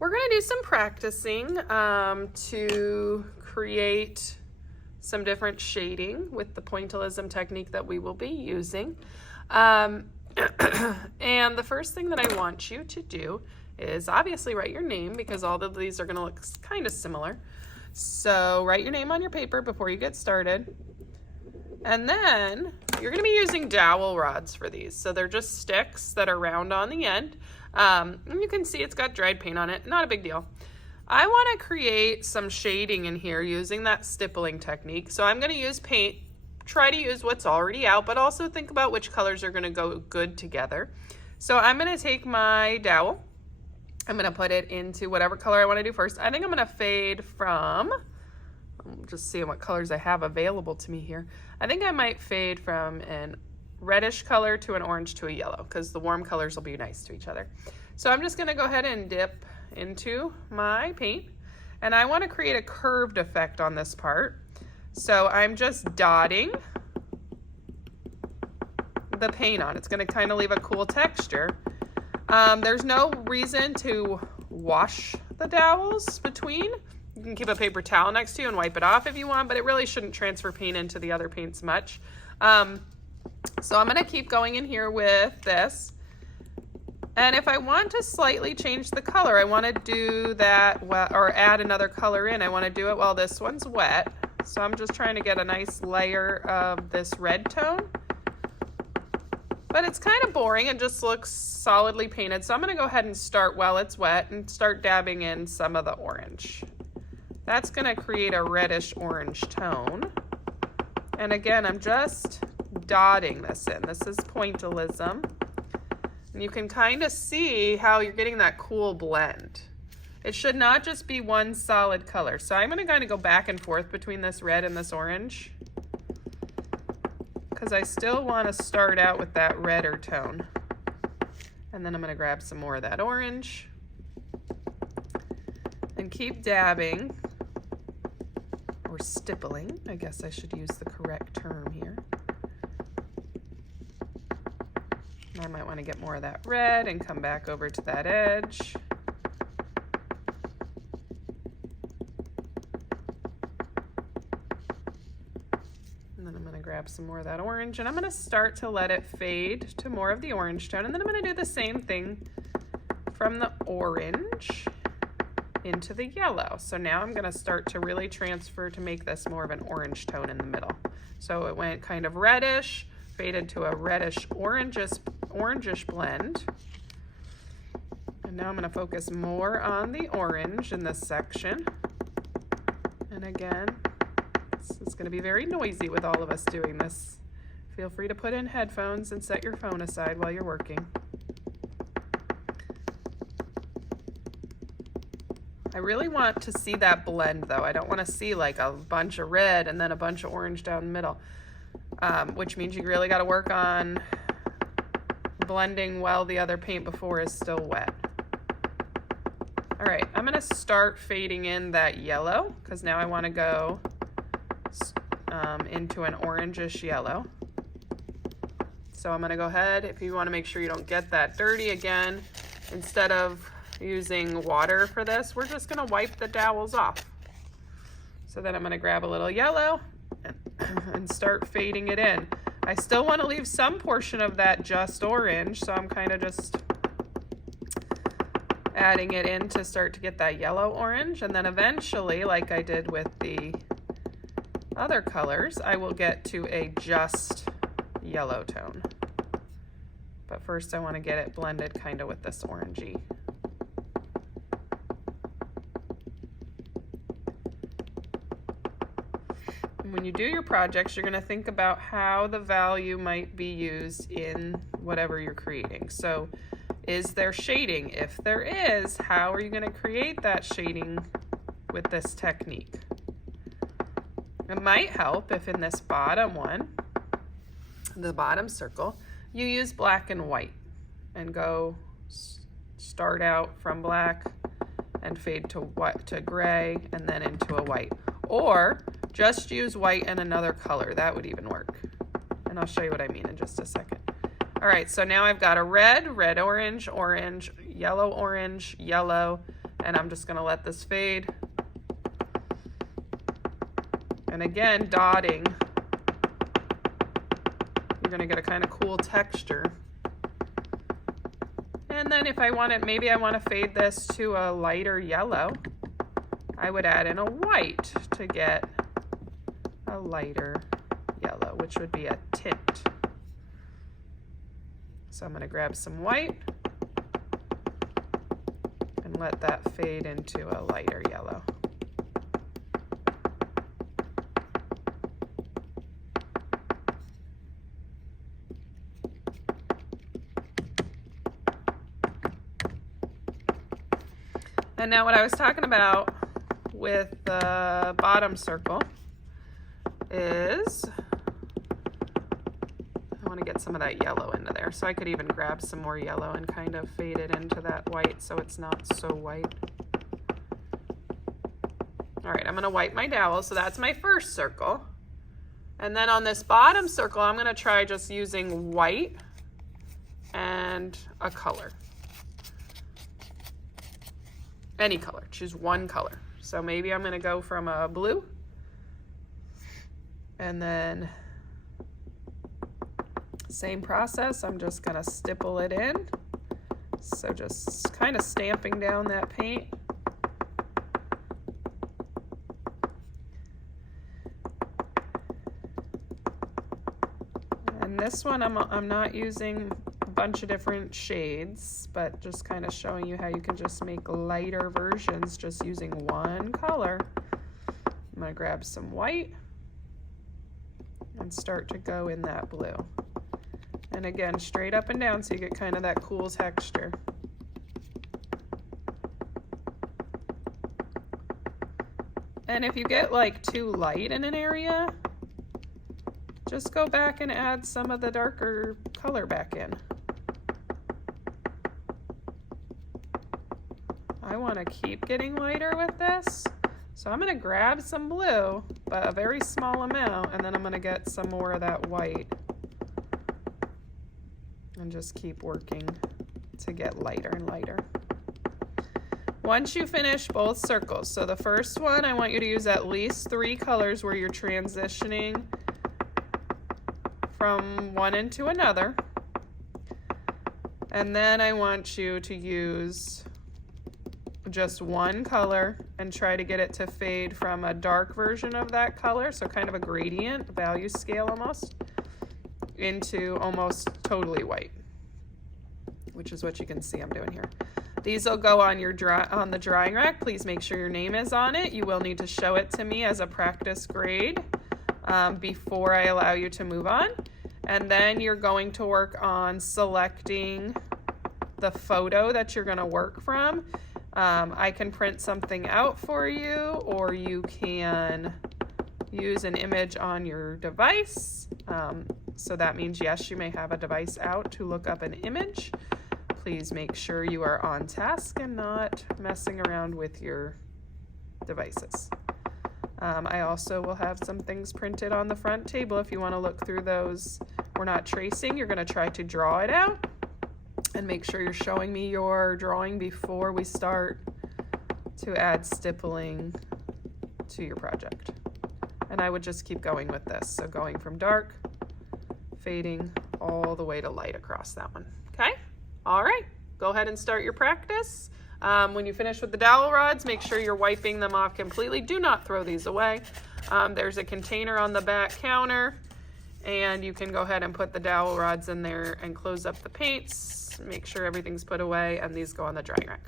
We're going to do some practicing to create some different shading with the pointillism technique that we will be using. And the first thing that I want you to do is obviously write your name, because all of these are going to look kind of similar. So write your name on your paper before you get started. And then you're going to be using dowel rods for these. So they're just sticks that are round on the end. And you can see it's got dried paint on it. Not a big deal. I want to create some shading in here using that stippling technique. So I'm going to use paint. Try to use what's already out, but also think about which colors are going to go good together. So I'm going to take my dowel. I'm going to put it into whatever color I want to do first. I think I'm going to fade from, I'm just seeing what colors I have available to me here. I think I might fade from an reddish color to an orange to a yellow, because the warm colors will be nice to each other. So I'm just going to go ahead and dip into my paint, and I want to create a curved effect on this part. So I'm just dotting the paint on. It's going to kind of leave a cool texture. There's no reason to wash the dowels between. You can keep a paper towel next to you and wipe it off if you want, but it really shouldn't transfer paint into the other paints much. So I'm going to keep going in here with this. And if I want to slightly change the color, I want to do that, or add another color in. I want to do it while this one's wet. So I'm just trying to get a nice layer of this red tone. But it's kind of boring. It just looks solidly painted. So I'm going to go ahead and start while it's wet and start dabbing in some of the orange. That's going to create a reddish orange tone. And again, I'm just dotting this in. This is pointillism. And you can kind of see how you're getting that cool blend. It should not just be one solid color. So I'm going to kind of go back and forth between this red and this orange, because I still want to start out with that redder tone. And then I'm going to grab some more of that orange and keep dabbing, or stippling. I guess I should use the correct term here. I might want to get more of that red and come back over to that edge. And then I'm going to grab some more of that orange, and I'm going to start to let it fade to more of the orange tone. And then I'm going to do the same thing from the orange into the yellow. So now I'm going to start to really transfer to make this more of an orange tone in the middle. So it went kind of reddish, faded to a reddish orangish blend. And now I'm going to focus more on the orange in this section. And again, it's going to be very noisy with all of us doing this. Feel free to put in headphones and set your phone aside while you're working. I really want to see that blend though. I don't want to see like a bunch of red and then a bunch of orange down the middle, which means you really got to work on blending while the other paint before is still wet. All right, I'm going to start fading in that yellow, because now I want to go into an orangish yellow. So I'm going to go ahead, if you want to make sure you don't get that dirty again, instead of using water for this, we're just going to wipe the dowels off. So then I'm going to grab a little yellow and start fading it in. I still want to leave some portion of that just orange, so I'm kind of just adding it in to start to get that yellow orange, and then eventually, like I did with the other colors, I will get to a just yellow tone. But first I want to get it blended kind of with this orangey. When you do your projects, you're going to think about how the value might be used in whatever you're creating. So is there shading? If there is, how are you going to create that shading with this technique? It might help if in this bottom one, the bottom circle, you use black and white and go start out from black and fade to white, to gray, and then into a white. Or just use white and another color. That would even work. And I'll show you what I mean in just a second. All right, so now I've got a red, red, orange, orange, yellow, And I'm just gonna let this fade. And again, dotting. You're gonna get a kind of cool texture. And then if I want it, maybe I want to fade this to a lighter yellow, I would add in a white to get a lighter yellow, which would be a tint. So I'm going to grab some white and let that fade into a lighter yellow. And now what I was talking about with the bottom circle is I want to get some of that yellow into there. So I could even grab some more yellow and kind of fade it into that white so it's not so white. All right, I'm going to wipe my dowel. So that's my first circle. And then on this bottom circle, I'm going to try just using white and a color. Any color, choose one color. So maybe I'm gonna go from a blue and then same process, I'm just gonna stipple it in. So just kind of stamping down that paint. And this one I'm not using bunch of different shades, but just kind of showing you how you can just make lighter versions just using one color. I'm going to grab some white and start to go in that blue. And again, straight up and down so you get kind of that cool texture. And if you get like too light in an area, just go back and add some of the darker color back in. I want to keep getting lighter with this. So I'm going to grab some blue, but a very small amount, and then I'm going to get some more of that white. And just keep working to get lighter and lighter. Once you finish both circles, so the first one, I want you to use at least 3 colors where you're transitioning from one into another. And then I want you to use just one color and try to get it to fade from a dark version of that color, so kind of a gradient, value scale almost, into almost totally white, which is what you can see I'm doing here. These will go on your on the drying rack. Please make sure your name is on it. You will need to show it to me as a practice grade before I allow you to move on. And then you're going to work on selecting the photo that you're going to work from. I can print something out for you, or you can use an image on your device. So that means, yes, you may have a device out to look up an image. Please make sure you are on task and not messing around with your devices. I also will have some things printed on the front table if you want to look through those. We're not tracing, you're going to try to draw it out. And make sure you're showing me your drawing before we start to add stippling to your project. And I would just keep going with this. So going from dark, fading all the way to light across that one. Okay? All right. Go ahead and start your practice. When you finish with the dowel rods, make sure you're wiping them off completely. Do not throw these away. There's a container on the back counter, and you can go ahead and put the dowel rods in there and close up the paints. Make sure everything's put away, and these go on the drying rack.